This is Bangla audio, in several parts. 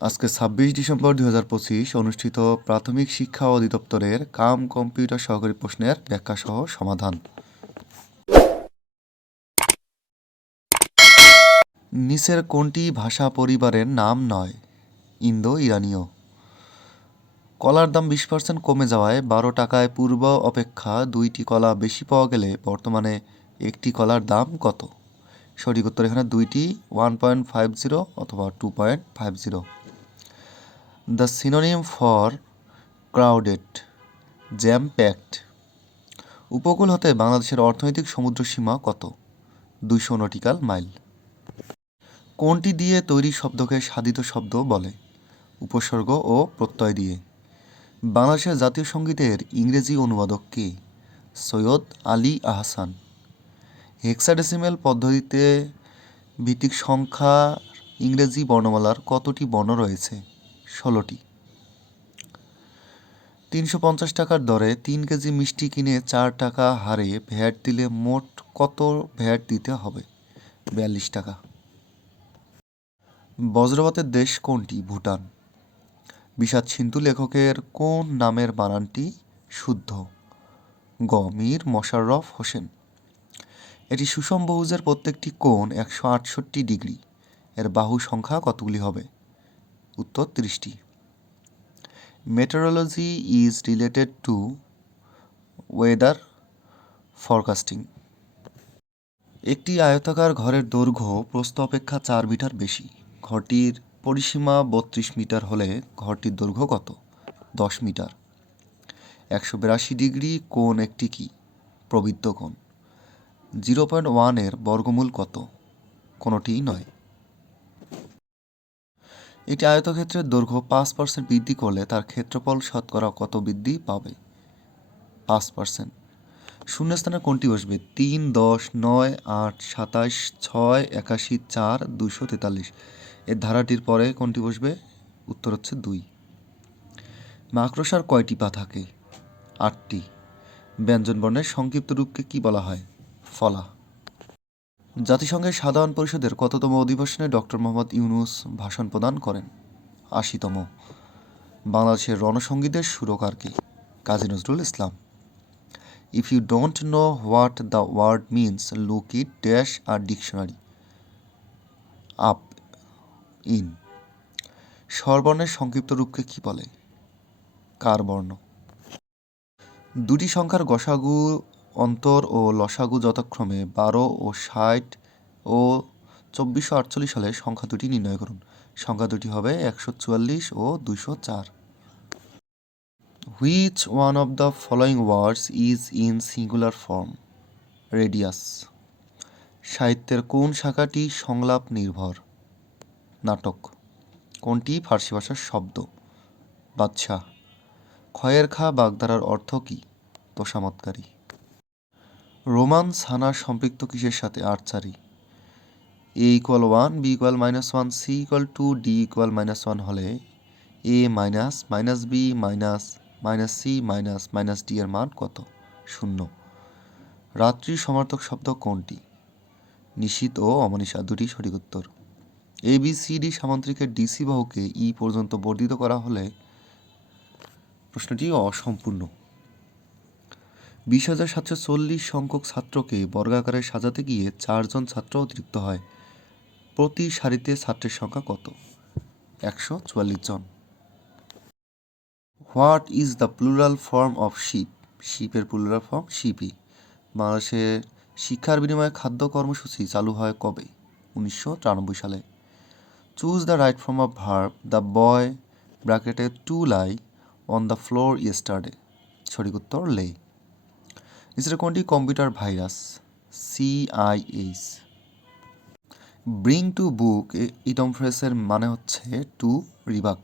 আজকে ২৬ ডিসেম্বর ২০২৫ অনুষ্ঠিত প্রাথমিক শিক্ষা অধিদপ্তরের কম্পিউটার সহকারী প্রশ্নের ব্যাখ্যাসহ সমাধান। নিচের কোনটি ভাষা পরিবারের নাম নয়? ইন্দো ইরানীয়। কলার দাম ২০% কমে যাওয়ায় ১২ টাকায় পূর্ব অপেক্ষা ২টি কলা বেশি পাওয়া গেলে বর্তমানে একটি কলার দাম কত? সঠিক উত্তর এখানে দুইটি 1.50 অথবা 2.50। The synonym for crowded, jam packed. উপকূল হতে বাংলাদেশের অর্থনৈতিক সমুদ্রসীমা কত? ২০০ নটিক্যাল মাইল। কোনটি দিয়ে তৈরি শব্দকে সাধিত শব্দ বলে? উপসর্গ ও প্রত্যয় দিয়ে। বাংলাদেশের জাতীয় সঙ্গীতের ইংরেজি অনুবাদক কে? সৈয়দ আলী আহসান। হেক্সাডেসিমেল পদ্ধতিতে ভিত্তিক সংখ্যার ইংরেজি বর্ণমালার কতটি বর্ণ রয়েছে? ১৬টি। ৩৫০ টাকার দরে ৩ কেজি মিষ্টি কিনে ৪ টাকা হারে ভ্যাট দিলে মোট কত ভ্যাট দিতে হবে? ৪২ টাকা। বজ্রপাতের দেশ কোনটি? ভুটান। বিষাদ সিন্ধু লেখকের কোন নামের বানানটি শুদ্ধ? গ. মীর মশাররফ হোসেন। এটি সুষমভুজের প্রত্যেকটি কোণ ১৬৮ ডিগ্রি। এর বাহু সংখ্যা কতগুলি হবে? উত্তর ৩০টি। Meteorology is related to weather forecasting. একটি আয়তাকার ঘরের দৈর্ঘ্য প্রস্থ অপেক্ষা ৪ মিটার বেশি। ঘরটির পরিসীমা ৩২ মিটার হলে ঘরটির দৈর্ঘ্য কত? ১০ মিটার। ১৮২ ডিগ্রি কোণ একটি কি? প্রবৃত্ত কোণ। ০.১ এর বর্গমূল কত? কোনোটিই নয়। একটি আয়তক্ষেত্রের দৈর্ঘ্য ৫% বৃদ্ধি করলে তার ক্ষেত্রফল শতকরা কত বৃদ্ধি পাবে? ৫%। শূন্যস্থানে কোনটি বসবে? ৩, ১০, ৯, ৮, ২৭, ৬, ৮১, ৪, ২৪৩। এর ধারাটির পরে কোনটি বসবে? উত্তর হচ্ছে ২। মাকড়সার কয়টি পা থাকে? ৮টি। ব্যঞ্জনবর্ণের সংক্ষিপ্ত রূপকে কি বলা হয়? ফলা। জাতিসংঘের সাধারণ পরিষদের কততম অধিবেশনে ডক্টর মোহাম্মদ ইউনূস ভাষণ প্রদান করেন? ৮০তম। বাংলাদেশের রণসঙ্গীতের সুরকার কে? Kazi Nazrul Islam. If you don't know what the word means look it dash a dictionary. Up in. স্বরবর্ণের সংক্ষিপ্ত রূপকে কি বলে? কার বর্ণ। দুটি সংখ্যার গসাগু অন্তর ও লসাগু যথাক্রমে ১২ ও ৬০ ও ২৪৪৮ হলে সংখ্যা দুটি নির্ণয় করুন। সংখ্যা দুটি হবে ১৪৪ ও ২০৪। Which one of the following words is in singular form? Radius. সাহিত্যের কোন শাখাটি সংলাপ নির্ভর? নাটক। কোনটি ফার্সি ভাষার শব্দ? বাদশাহ। খয়ের খা বাগধারার অর্থ কী? তোষামতকারী। রোমান্স হানা সম্পৃক্ত কিসের সাথে? Archery. A=1, B=-1, C=2, D=-1 হলে A minus B minus C minus D এর মান কত? 0। রাত্রি সমার্থক শব্দ কোনটি? নিশীথ ও অমনিশা, দুটি সঠিক উত্তর। ABCD সামান্তরিকের ডিসি বাহুকে ই পর্যন্ত বর্ধিত করা হলে প্রশ্নটি অসম্পূর্ণ। ২০,৭৪০ সংখ্যক ছাত্রকে বর্গাকারে সাজাতে গিয়ে ৪ জন ছাত্র অতিরিক্ত হয়। প্রতি সারিতে ছাত্রের সংখ্যা কত? ১৪৪ জন। What is the plural form of ship? শিপের প্লুরাল ফর্ম শিপই। বাংলাদেশের শিক্ষার বিনিময়ে খাদ্য কর্মসূচি চালু হয় কবে? ১৯৯৪ সালে। Choose the right form of verb the boy ব্র্যাকেটে to lie on the floor yesterday. সঠিক উত্তর লে। নিচের কোনটি computer virus? CIH। Bring to book idiom ফ্রেসের মানে হচ্ছে টু রিবাক।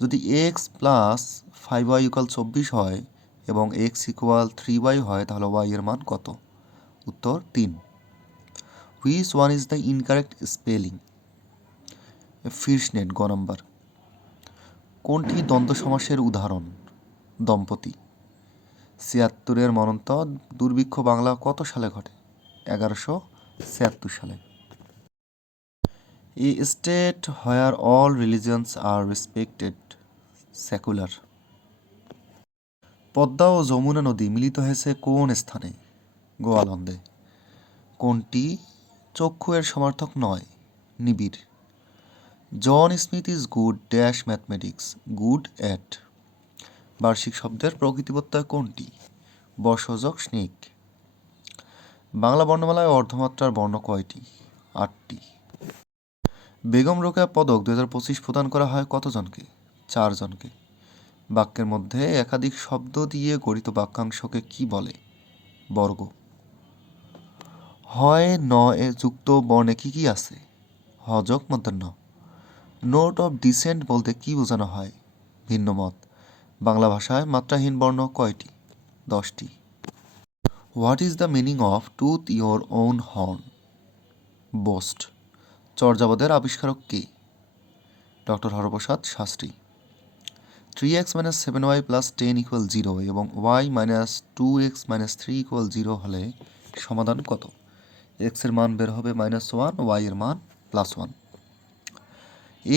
যদি x+5y = ২৪ হয় এবং x=3y হয় তাহলে y এর মান কত? উত্তর ৩। Which one is the incorrect spelling? Fishnet, গ নম্বর। কোনটি দ্বন্দ্ব সমাসের উদাহরণ? দম্পতি। ৭৬-এর মন্বন্ত দুর্ভিক্ষ বাংলা কত সালে ঘটে? ১১৭৬ সালে। A state where all religions are respected, secular. Padma ও যমুনা নদী মিলিত হয়েছে কোন স্থানে? গোয়ালন্দে। কোনটি চক্ষু এর সমার্থক নয়? নিবিড়। John Smith is good dash mathematics, good at. বার্ষিক শব্দের প্রকৃতিবত্তায় কোনটি? বর্ষযোগ স্নেক। বাংলা বর্ণমালায় অর্ধমাত্রার বর্ণ কয়টি? 8টি। বেগম রোকেয়া পদক 2025 প্রদান করা হয় কতজনকে? 4 জনকে। বাক্যের মধ্যে একাধিক শব্দ দিয়ে গঠিত বাক্যাংশকে কি বলে? বর্গ। হয় ন এ যুক্ত বর্ণে কি কি আছে? হযোগ মূর্ধন্য। নোট অফ ডিসেন্ট বলতে কি বোঝানো হয়? ভিন্নমত। বাংলা ভাষায় মাত্রাহীন বর্ণ কয়টি? 10টি। What is the meaning of toot your own horn? Boast. চর্যাপদের আবিষ্কারক কে? Doctor Haraprasad Shastri. 3x - 7y + 10 = 0 এবং y - 2x - 3 = 0 হলে সমাধান কত? x এর মান বের হবে -1, y এর মান +1।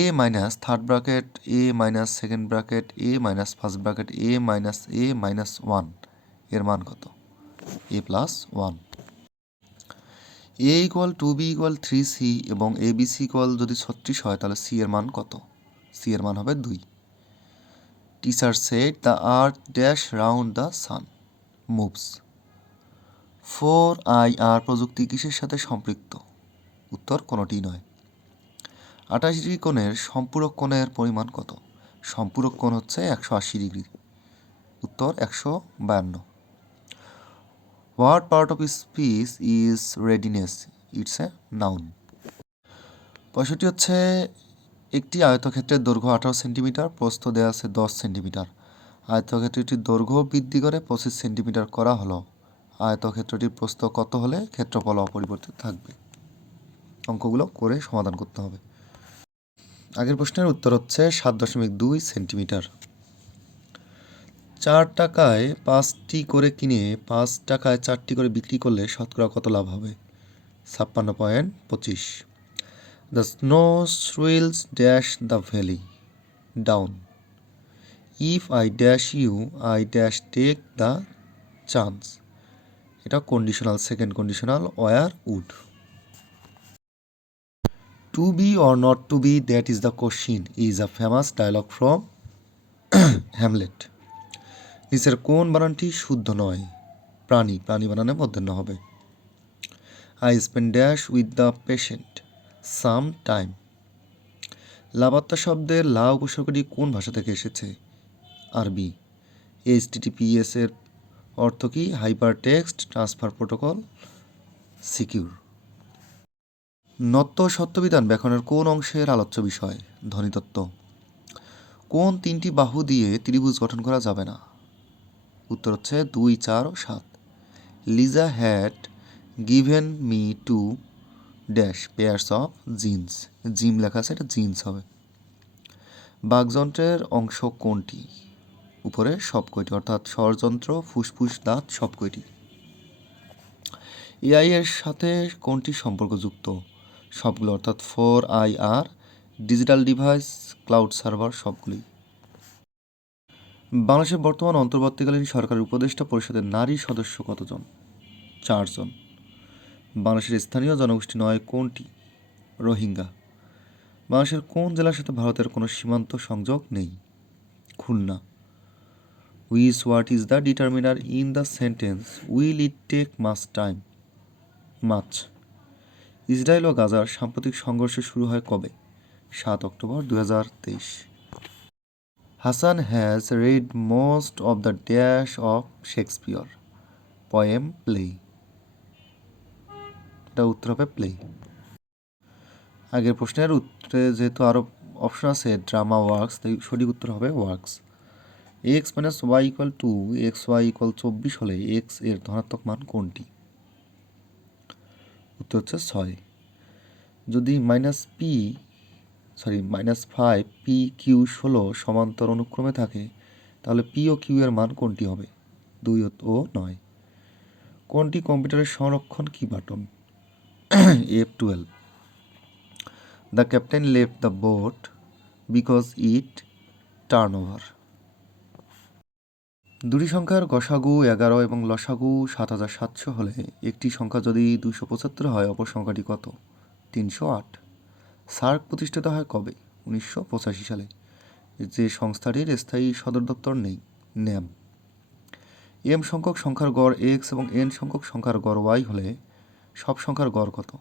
a minus third bracket a minus second bracket a minus first bracket a minus a minus 1 এর মান কত? a + 1। a = 2b = 3c এবং abc যদি 36 হয় তাহলে c এর মান কত? c এর মান হবে 2। Teacher said the earth dash round the sun, moves. 4IR প্রযুক্তি কিসের সাথে সম্পৃক্ত? উত্তর কোনোটি নয়। 28 ডিগ্রি কোণের সম্পূরক কোণের পরিমাণ কত? সম্পূরক কোণ হচ্ছে 180 ডিগ্রি। উত্তর 152। What part of speech is readiness? It's a noun. 65 হচ্ছে একটি আয়তক্ষেত্রের দৈর্ঘ্য 18 সেন্টিমিটার, প্রস্থ দেওয়া আছে 10 সেন্টিমিটার। আয়তক্ষেত্রটির দৈর্ঘ্য বৃদ্ধি করে 25 সেন্টিমিটার করা হলো। আয়তক্ষেত্রটির প্রস্থ কত হলে ক্ষেত্রফল অপরিবর্তিত থাকবে? অঙ্কগুলো করে সমাধান করতে হবে। আগের প্রশ্নের উত্তর হচ্ছে 7.2 সেন্টিমিটার। 4 টাকায় 5টি করে কিনে 5 টাকায় 4টি করে বিক্রি করলে শতকরা কত লাভ হবে? 56.25। The snow swirls dash the valley, down. If I dash you I dash take the chance. এটা conditional, second conditional, were would. To be or not to be, that is the question, is a famous dialogue from Hamlet. নিচের কোন বানানটি শুদ্ধ নয়? প্রাণী, প্রাণী বানানে মূর্ধন্য হবে। I spend dash with the patient some time. লাবাত্তা শব্দের লা উপসর্গটি কোন ভাষা থেকে এসেছে? আরবি। HTTPS এর অর্থ কি? Hyper text transfer protocol, secure. নত্ব সত্যবিধান ব্যাকরণের কোন অংশের আলোচ্য বিষয়? ধ্বনিতত্ত্ব। কোন 3টি বাহু দিয়ে ত্রিভুজ গঠন করা যাবে না? উত্তর হচ্ছে 2, 4 ও 7। Liza had given me 2 dash pairs of jeans. Gym লেখা আছে, এটা জিন্স হবে। বাকযন্ত্রের অংশ কোনটি? উপরে সব কয়টি, অর্থাৎ স্বরযন্ত্র, ফুসফুস, দাঁত সব কয়টি। এআই এর সাথে কোনটি সম্পর্কযুক্ত? সবগুলো, অর্থাৎ 4IR, digital device, cloud server সবগুলি। বাংলাদেশের বর্তমান অন্তর্বর্তীকালীন সরকারের উপদেষ্টা পরিষদের নারী সদস্য কতজন? 4 জন। বাংলাদেশের স্থানীয় জনগোষ্ঠী নয় কোনটি? রোহিঙ্গা। বাংলাদেশের কোন জেলার সাথে ভারতের কোনো সীমান্ত সংযোগ নেই? Khulna. Which what is the determiner in the sentence will it take much time? Much. Israel ও গাজার সাম্প্রতিক সংঘর্ষ শুরু হয় কবে? 7 October 2023। Hasan has read most of the dash of Shakespeare, poem, play. এটা উত্তর হবে প্লে। আগের প্রশ্নের উত্তরে যেহেতু আরও অপশন আছে, ড্রামা, ওয়ার্কস, তাই সঠিক উত্তর হবে ওয়ার্কস। x - y = 2, xy = 24 হলে x এর ধনাত্মক মান কোনটি? উত্তর হচ্ছে 6। যদি -5p q 16 সমান্তর অনুক্রমে থাকে তাহলে p ও q এর মান কোনটি হবে? 2 ও 9। কোনটি কম্পিউটারের সংরক্ষণ কি button? F12। The captain left the boat because it turn over. দুটি সংখ্যার গসাগু 11 এবং লসাগু 7700 হলে একটি সংখ্যা যদি 275 হয় অপর সংখ্যাটি কত? 308। সার্ক প্রতিষ্ঠিত হয় কবে? 1985 সালে। যে সংস্থাটির স্থায়ী সদর দপ্তর নেই? ন্যাম। এম সংখ্যক সংখ্যার গড় এক্স এবং এন সংখ্যক সংখ্যার গড় ওয়াই হলে সব সংখ্যার গড় কত?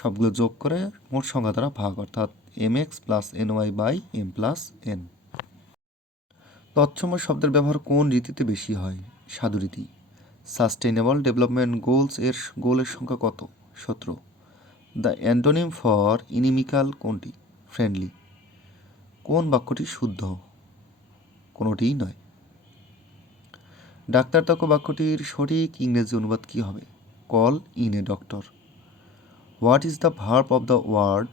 সবগুলো যোগ করে মোট সংখ্যা দ্বারা ভাগ, অর্থাৎ m x plus n y by m plus n. তৎসম শব্দের ব্যবহার কোন রীতিতে বেশি হয়? সাধু রীতি। সাস্টেইনেবল ডেভেলপমেন্ট গোলস এর গোলের সংখ্যা কত? 17। দ্য অ্যান্টোনিম ফর ইনিমিক্যাল কোনটি? ফ্রেন্ডলি। কোন বাক্যটি শুদ্ধ? কোনোটিই নয়। ডাক্তার তর্ক বাক্যটির সঠিক ইংরেজি অনুবাদ কী হবে? Call in a doctor. What is the verb of the word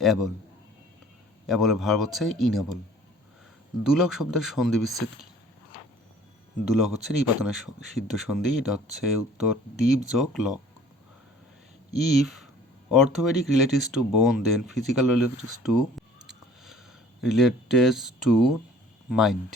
able? অ্যাবলের ভার্ব হচ্ছে ইনএবল। দুলক শব্দের সন্ধি বিচ্ছেদ কি? দুলক হচ্ছে নিপাতনের সিদ্ধ সন্ধি, এটা হচ্ছে উত্তর দ্বীপ যোগ লক। If orthopaedic relatives to bone then physical relatives to mind.